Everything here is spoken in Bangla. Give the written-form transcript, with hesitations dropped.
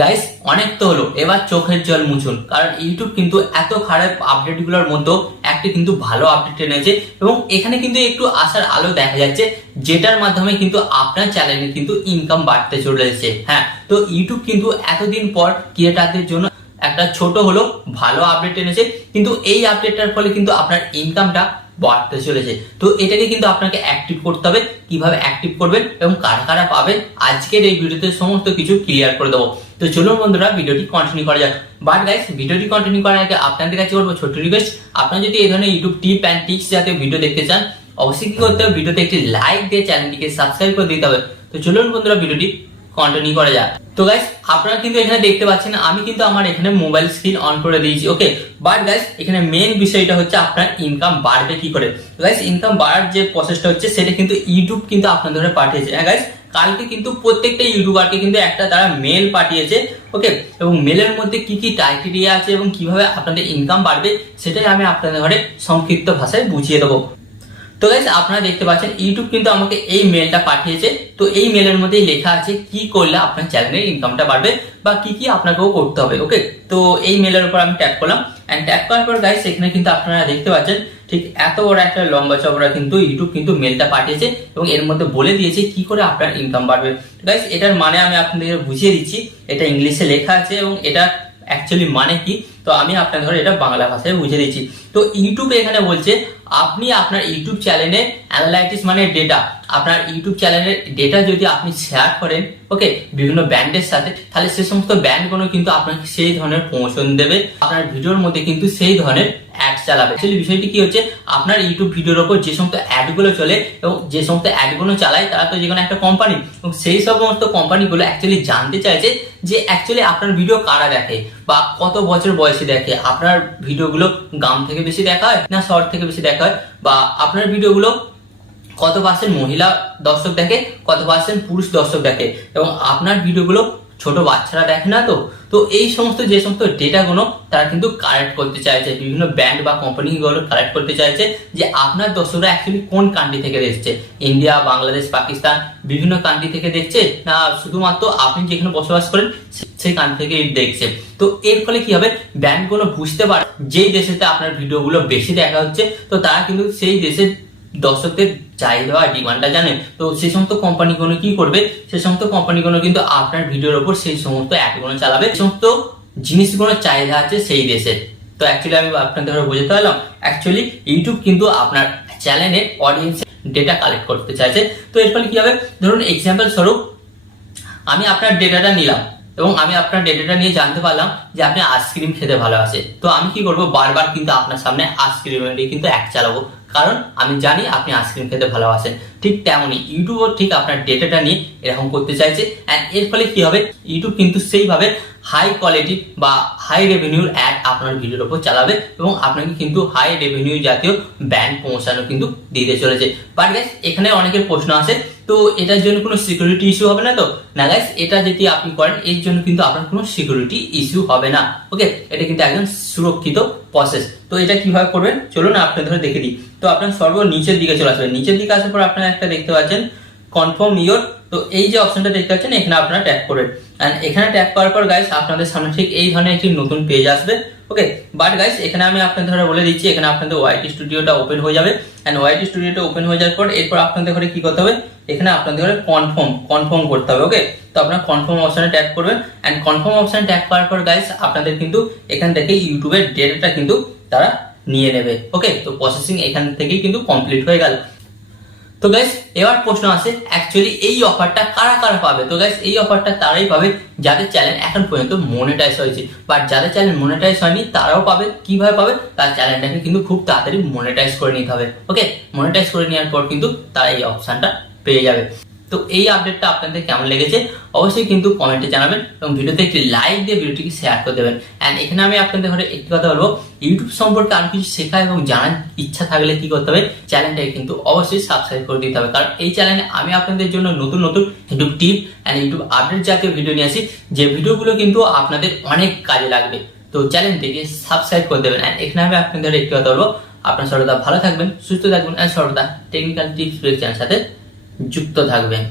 গাইস অনেক তো হলো, এবার চোখের জল মুছুন, কারণ ইউটিউব কিন্তু এত খারাপ আপডেটগুলোর মধ্যেও একটি কিন্তু ভালো আপডেট এনেছে এবং এখানে কিন্তু একটু আশার আলো দেখা যাচ্ছে, যেটার মাধ্যমে কিন্তু আপনার চ্যানেলে কিন্তু ইনকাম বাড়তে চলেছে। হ্যাঁ, তো ইউটিউব কিন্তু এতদিন পর ক্রিয়েটারদের জন্য একটা ছোট হলো ভালো আপডেট এনেছে, কিন্তু এই আপডেটটার ফলে কিন্তু আপনার ইনকামটা বাড়তে চলেছে। তো এটাকে কিন্তু আপনাকে অ্যাক্টিভ করতে হবে। কিভাবে অ্যাক্টিভ করবেন এবং কারা কারা পাবেন আজকের এই ভিডিওতে সমস্ত কিছু ক্লিয়ার করে দেবো। তো চলুন বন্ধুরা ভিডিওটি কন্টিনিউ করা যাক। বাট গাইস, ভিডিওটি কন্টিনিউ করার আগে আপনাদের কাছে করবো ছোট্ট রিকোয়েস্ট, আপনারা যদি এই ধরনের ইউটিউব টিপ অ্যান্ড টিপস জাতীয় ভিডিও দেখতে চান, অবশ্যই কি করতে হবে, ভিডিওতে একটি লাইক দিয়ে চ্যানেলটিকে সাবস্ক্রাইব করে দিতে হবে। তো চলুন বন্ধুরা ভিডিওটি কন্টিনিউ করা যাক। তো গাইস, আপনারা কিন্তু এখানে দেখতে পাচ্ছেন আমি কিন্তু আমার এখানে মোবাইল স্ক্রিন অন করে দিয়েছি। ওকে, বাট গাইস এখানে মেন বিষয়টা হচ্ছে আপনার ইনকাম বাড়বে কি করে। গাইস, ইনকাম বাড়ার যে প্রসেসটা হচ্ছে সেটা কিন্তু ইউটিউব কিন্তু আপনাদের ধরে পাঠিয়েছে। হ্যাঁ গাইস, কালকে কিন্তু প্রত্যেকটা ইউটিউবারকে কিন্তু একটা তারা মেল পাঠিয়েছে। ওকে, এবং মেলের মধ্যে কি কি ক্রাইটেরিয়া আছে এবং কিভাবে আপনাদের ইনকাম বাড়বে সেটাই আমি আপনাদের ঘরে সংক্ষিপ্ত ভাষায় বুঝিয়ে দেবো। তো গাইস, আপনারা দেখতে পাচ্ছেন ইউটিউব কিন্তু আমাকে এই মেলটা পাঠিয়েছে। তো এই মেলের মধ্যেই লেখা আছে কি করলে আপনার চ্যানেলের ইনকামটা বাড়বে বা কি কি আপনাকেও করতে হবে। ওকে, তো এই মেলের উপর আমি ট্যাপ করলাম, এন্ড ট্যাপ করার পর গাইস এখানে কিন্তু আপনারা দেখতে পাচ্ছেন ঠিক এত বড় একটা লম্বা চওড়া কিন্তু ইউটিউব কিন্তু মেলটা পাঠিয়েছে এবং এর মধ্যে বলে দিয়েছে কি করে আপনার ইনকাম বাড়বে। গাইস, এটার মানে আমি আপনাদের বুঝিয়ে দিচ্ছি। এটা ইংলিশে লেখা আছে এবং এটা অ্যাকচুয়ালি মানে কি, তো আমি আপনাদের এটা বাংলা ভাষায় বুঝিয়ে দিচ্ছি। তো ইউটিউব এখানে বলছে আপনি আপনার ইউটিউব চ্যানেলে অ্যানালাইটিক্স মানে ডেটা, আপনার ইউটিউব চ্যানেলের ডেটা যদি আপনি শেয়ার করেন ওকে বিভিন্ন ব্যান্ডের সাথে, তাহলে সে সমস্ত ব্যান্ডগুলো কিন্তু আপনাকে সেই ধরনের প্রমোশন দেবে, আপনার ভিডিওর মধ্যে কিন্তু সেই ধরনের অ্যাড চালাবে। অ্যাকচুয়ালি বিষয়টি কি হচ্ছে, আপনার ইউটিউব ভিডিওর ওপর যে সমস্ত অ্যাডগুলো চলে এবং যে সমস্ত অ্যাডগুলো চালায় তারা তো যে কোনো একটা কোম্পানি, এবং সেই সমস্ত কোম্পানিগুলো অ্যাকচুয়ালি জানতে চাইছে যে অ্যাকচুয়ালি আপনার ভিডিও কারা দেখে বা কত বছর বয়সে দেখে, আপনার ভিডিওগুলো গ্রাম থেকে বেশি দেখা হয় না শহর থেকে বেশি দেখা হয়, বা আপনার ভিডিওগুলো কত পার্সেন্ট মহিলা দর্শক দেখে, কত পার্সেন্ট পুরুষ দর্শক দেখে, এবং আপনার ভিডিওগুলো ছোট বাচ্চারা দেখে না। তো এই সমস্ত যে সমস্ত ডেটাগুলো তারা কিন্তু কালেক্ট করতে চাইছে, বিভিন্ন ব্র্যান্ড বা কোম্পানিগুলো কালেক্ট করতে চাইছে যে আপনার দর্শকরা অ্যাকচুয়ালি কোন কান্ট্রি থেকে দেখছে, ইন্ডিয়া, বাংলাদেশ, পাকিস্তান, বিভিন্ন কান্ট্রি থেকে দেখছে না শুধুমাত্র আপনি যেখানে বসবাস করেন সেই কান্ট্রি থেকে দেখছে। তো এর ফলে কি হবে, ব্র্যান্ডগুলো বুঝতে পারে যেই দেশেতে আপনার ভিডিওগুলো বেশি দেখা হচ্ছে, তো তারা কিন্তু সেই দেশের দর্শকদের চাহিদা বা ডিমান্ডটা জানে। তো সেই সমস্ত কোম্পানিগুলো কি করবে, সেই সমস্ত কোম্পানিগুলো কিন্তু আপনার ভিডিওর উপর সেই সমস্ত অ্যাডগুলো চালাবে, সেই সমস্ত জিনিসগুলোর চাহিদা আছে সেই দেশে। তো অ্যাকচুয়ালি আমি আপনাদের বোঝাতে পারলাম, অ্যাকচুয়ালি ইউটিউব কিন্তু আপনার চ্যানেলের অডিয়েন্স ডেটা কালেক্ট করতে চাইছে। তো এর ফলে কি হবে, ধরুন এক্সাম্পল স্বরূপ আমি আপনার ডেটাটা নিলাম এবং আমি আপনার ডেটাটা নিয়ে জানতে পারলাম যে আপনি আইসক্রিম খেতে ভালোবাসে। তো আমি কি করবো, বারবার কিন্তু আপনার সামনে আইসক্রিমের কিন্তু অ্যাড চালাবো, কারণ আমি জানি আপনি আইসক্রিম খেতে ভালোবাসেন। ঠিক তেমনই ইউটিউবও ঠিক আপনার ডেটাটা নিয়ে এরকম করতে চাইছে, এন্ড এর ফলে কি হবে, ইউটিউব কিন্তু সেইভাবে হাই কোয়ালিটি বা হাই রেভিনিউর অ্যাড আপনার ভিডিওর উপর চালাবে এবং আপনাকে কিন্তু হাই রেভিনিউ জাতীয় ব্র্যান্ড প্রমোশনও কিন্তু দিতে চলেছে। বাট গাইস, এখানে অনেকের প্রশ্ন আছে, তো এটার জন্য কোনো সিকিউরিটি ইস্যু হবে না? তো না গাইস, এটা যদি আপনি করেন এর জন্য কিন্তু আপনার কোনো সিকিউরিটি ইস্যু হবে না। ওকে, এটা কিন্তু একদম সুরক্ষিত প্রসেস। তো এটা কিভাবে করবেন চলুন আপনাদের দেখে দিই। তো আপনার নিচের দিকে চলে আসবেন, নিচের দিকে আসার পর আপনারা একটা দেখতে পাচ্ছেন কনফার্ম ইওর। তো এই যে অপশনটা দেখতে পাচ্ছেন এখানে আপনারা ট্যাপ করবেন, এন্ড এখানে ট্যাপ করার পর গাইস আপনাদের সামনে ঠিক এই ধরনের একটি নতুন পেজ আসবে। ওকে, বাট গাইস এখানে আমি আপনাদের বলে দিচ্ছি, এখানে আপনাদের ওয়াইটি স্টুডিওটা ওপেন হয়ে যাবে, এন্ড ওয়াইটি স্টুডিওটা ওপেন হয়ে যাওয়ার পর এরপর আপনাদের ঘরে কি করতে হবে, এখানে আপনাদের ঘরে কনফার্ম করতে হবে। ওকে, তো আপনারা কনফার্ম অপশনে ট্যাপ করবেন, এন্ড কনফার্ম অপশনে ট্যাপ করার পর গাইস আপনাদের কিন্তু এখান থেকে ইউটিউবের ডেটাটা কিন্তু তারা নিয়ে নেবে। ওকে, তো প্রসেসিং এখান থেকেই কিন্তু কমপ্লিট হয়ে গেল। তো গাইস, এবার প্রশ্ন আছে অ্যাকচুয়ালি এই অফারটা কারা কারা পাবে। তো গাইস, এই অফারটা তারাই পাবে যাদের চ্যানেল এখন পর্যন্ত মনিটাইজ হয়েছে, বাট যাদের চ্যানেল মনিটাইজ হয়নি তারাও পাবে। কিভাবে পাবে, তার চ্যানেলটাকে কিন্তু খুব তাড়াতাড়ি মনিটাইজ করে নিতে হবে। ওকে, মনিটাইজ করে নেওয়ার পর কিন্তু তারা এই অপশনটা পেয়ে যাবে। তো এই আপডেটটা আপনাদের কেমন লেগেছে অবশ্যই কিন্তু কমেন্টে জানাবেন এবং ভিডিওতে একটি লাইক দিয়ে ভিডিওটিকে শেয়ার করে দেবেন। এন্ড এখানে আমি আপনাদের ঘরে একটি কথা বলবো, ইউটিউব সম্পর্কে আরো কিছু শেখা এবং জানার ইচ্ছা থাকলে কি করতে হবে, চ্যানেলটাকে কিন্তু অবশ্যই সাবস্ক্রাইব করে দিতে হবে, কারণ এই চ্যানেলে আমি আপনাদের জন্য নতুন নতুন YouTube tip and YouTube update জাতীয় ভিডিও নিয়ে আসি, যে ভিডিওগুলো কিন্তু আপনাদের অনেক কাজে লাগবে। তো চ্যানেলটিকে সাবস্ক্রাইব করে দেবেন। এন্ড এখানে আমি আপনাদের একটি কথা বলবো, আপনার সর্বদা ভালো থাকবেন, সুস্থ থাকবেন, এন্ড সর্বদা টেকনিক্যাল টিপস চ্যানেলের সাথে যুক্ত থাকবেন।